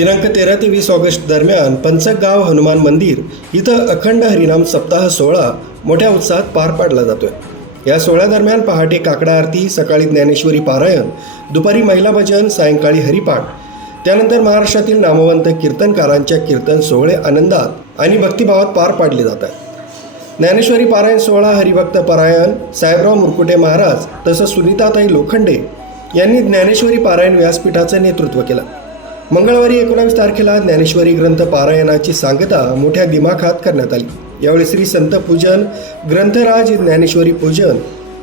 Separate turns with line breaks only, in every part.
दिनांक तेरा ते वीस ऑगस्ट दरम्यान पंचगाव हनुमान मंदिर इथं अखंड हरिनाम सप्ताह सोहळा मोठ्या उत्साहात पार पाडला जातोय. या सोहळ्यादरम्यान पहाटे काकडा आरती सकाळी ज्ञानेश्वरी पारायण दुपारी महिला भजन सायंकाळी हरिपाठ. त्यानंतर महाराष्ट्रातील नामवंत कीर्तनकारांच्या कीर्तन सोहळे आनंदात आणि भक्तिभावात पार पाडले जात आहेत. ज्ञानेश्वरी पारायण सोहळा हरिभक्त पारायण साहेबराव मुरकुटे महाराज तसंच सुनीताताई लोखंडे यांनी ज्ञानेश्वरी पारायण व्यासपीठाचं नेतृत्व केलं. मंगळवारी एकोणावीस तारखेला ज्ञानेश्वरी ग्रंथ पारायणाची सांगता मोठ्या दिमाखात करण्यात आली. यावेळी श्री संत पूजन ग्रंथराज ज्ञानेश्वरी पूजन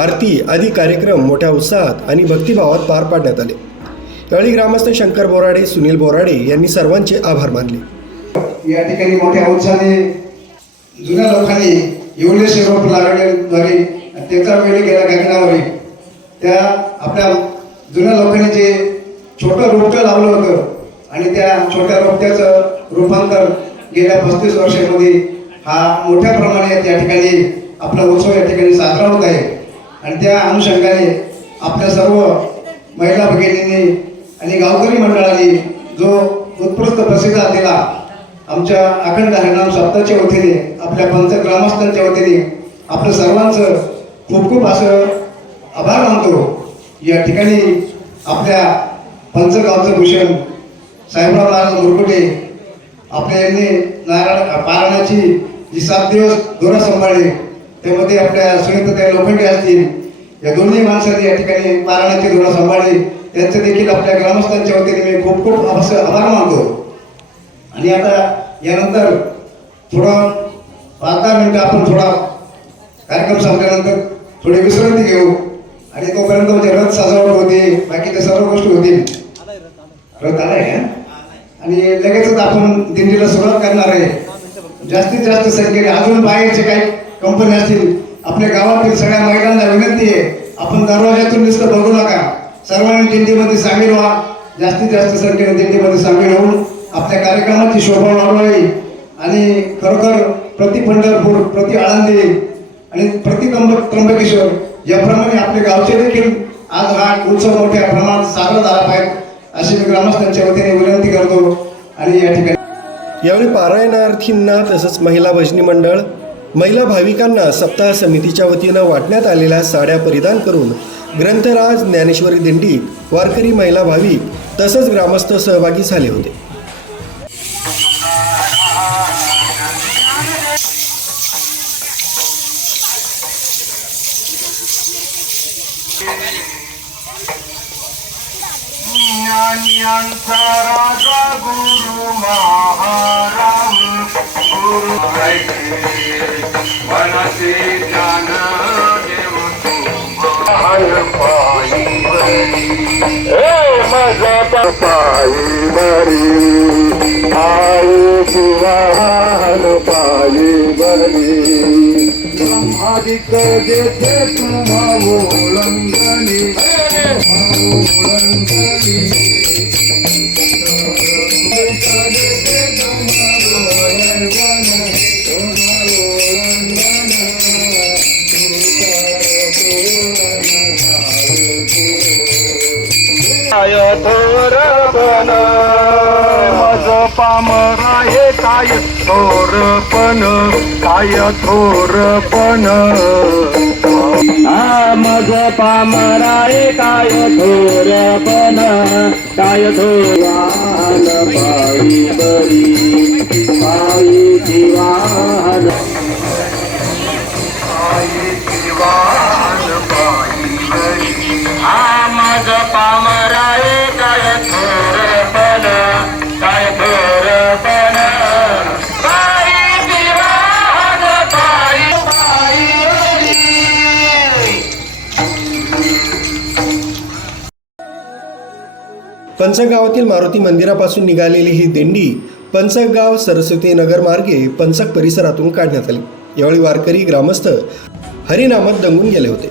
आरती आदी कार्यक्रम मोठ्या उत्साहात आणि भक्तिभावात पार पाडण्यात आले. यावेळी ग्रामस्थ शंकर बोराडे सुनील बोराडे यांनी सर्वांचे आभार मानले.
या ठिकाणी मोठ्या उत्साहाने जुन्या लोकांनी एवढे स्वरूप लागले त्याचा वेळ गेला गगनावर. त्या आपल्या जुन्या लोकांनी जे छोटं रोपटं लावलं होतं आणि त्या छोट्या रोपट्याचं रूपांतर गेल्या पस्तीस वर्षामध्ये हा मोठ्या प्रमाणात या ठिकाणी आपला उत्सव या ठिकाणी साजरा होत आहे. आणि त्या अनुषंगाने आपल्या सर्व महिला भगिनींनी आणि गावकरी मंडळांनी जो उत्कृष्ट प्रतिसाद दिला आमच्या अखंड हरिनाम सप्ताच्या वतीने आपल्या पंच ग्रामस्थांच्या वतीने आपलं सर्वांचं खूप खूप असं आभार मानतो. या ठिकाणी आपल्या पंचगावचं भूषण साहेबराव महाराज मुरकुटे आपल्या यांनी नारायण पारायणाची जी सात दिवस धोरण सांभाळली त्यामध्ये आपल्या सुनीताई लोखंडे असतील या दोन्ही माणसांनी या ठिकाणी पारायणाची धोरण सांभाळली. त्यांचे देखील आपल्या ग्रामस्थांच्या वतीने मी खूप खूप अवश्य आभार मानतो. आणि आता यानंतर थोडं पाच दहा मिनटं आपण थोडा कार्यक्रम संपल्यानंतर थोडी विश्रांती घेऊ. आणि तोपर्यंत म्हणजे रथ सजावट होती बाकीच्या सर्व गोष्टी होतील. रथ आलाय का? आणि लगेचच आपण दिंडीला सुरुवात करणार आहे. जास्तीत जास्त संख्येने अजून बाहेरचे काही कंपनी असतील आपल्या गावातील सगळ्या महिलांना विनंती आहे आपण दरवाजातून नुसतं बघू नका. सर्वांनी दिंडीमध्ये सामील व्हा. जास्तीत जास्त संख्येने दिंडीमध्ये सामील होऊन आपल्या कार्यक्रमाची शोभा वाढवावी. आणि खरोखर प्रति पंढरपूर प्रति आळंदी आणि प्रति त्र्यंब त्र्यंबकेश्वर याप्रमाणे आपले गावचे देखील आज हा उत्सव मोठ्या प्रमाणात साजरा झाला पाहिजे. अशी मी ग्रामस्थांच्या वतीने विनंती करतो आणि या ठिकाणी
यावेळी पारायणार्थींना तसंच महिला भजनी मंडळ महिला भाविकांना सप्ताह समितीच्या वतीनं वाटण्यात आलेल्या साड्या परिधान करून ग्रंथराज ज्ञानेश्वरी दिंडी वारकरी महिला भाविक तसंच ग्रामस्थ सहभागी झाले होते.
पायी बरी। आई पुराण पायी बरी। ब्रह्मादिक जेथे तुम्हा ओळंगणी ओळंगणी। काय थोर पण मज पामराय काय थोर पण. काय थोर पण. मज पामराय काय थोर पण. काय थोरान पायी बरी पायी जीवान पायी जीवान
पंचगावातील मारुती मंदिरापासून निघालेली ही दिंडी पंचकगाव सरस्वती नगर मार्गे पंचक परिसरातून काढण्यात आली यावेळी वारकरी ग्रामस्थ हरिनामात दंगून गेले होते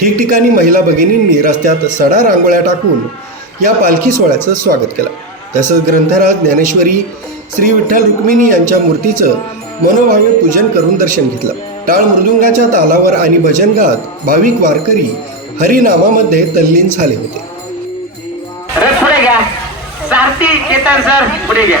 ठिकठिकाणी महिला भगिनींनी रस्त्यात सडा रांगोळ्या टाकून या पालखी सोहळ्याचं स्वागत केलं. तसंच ग्रंथराज ज्ञानेश्वरी श्री विठ्ठल रुक्मिणी यांच्या मूर्तीचं मनोभावे पूजन करून दर्शन घेतलं. टाळ मृदुंगाच्या तालावर आणि भजन गात भाविक वारकरी हरिनामामध्ये तल्लीन झाले होते.
पुढे घ्या. सारथी केतन सर पुढे घ्या.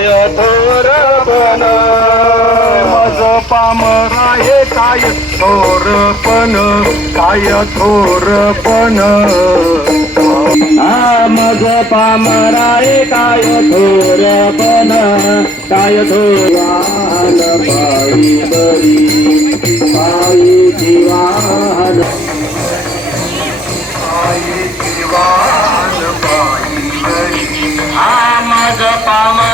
काय थोर पण? मज पामराये काय थोर पण? काय थोर पण? मज पामराये काय थोर पण? काय थोरान पायी बरी? पायी जीवान हा माझ पामराये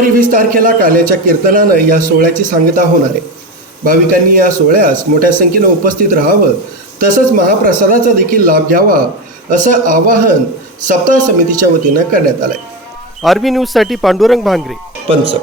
बुधवारी वीस तारखेला काल्याच्या कीर्तनानं या सोहळ्याची सांगता होणार आहे. भाविकांनी या सोहळ्यास मोठ्या संख्येनं उपस्थित राहावं तसंच महाप्रसादाचा देखील लाभ घ्यावा असं आवाहन सप्ताह समितीच्या वतीनं करण्यात आलंय. आरबी न्यूजसाठी पांडुरंग भांगरे. पंच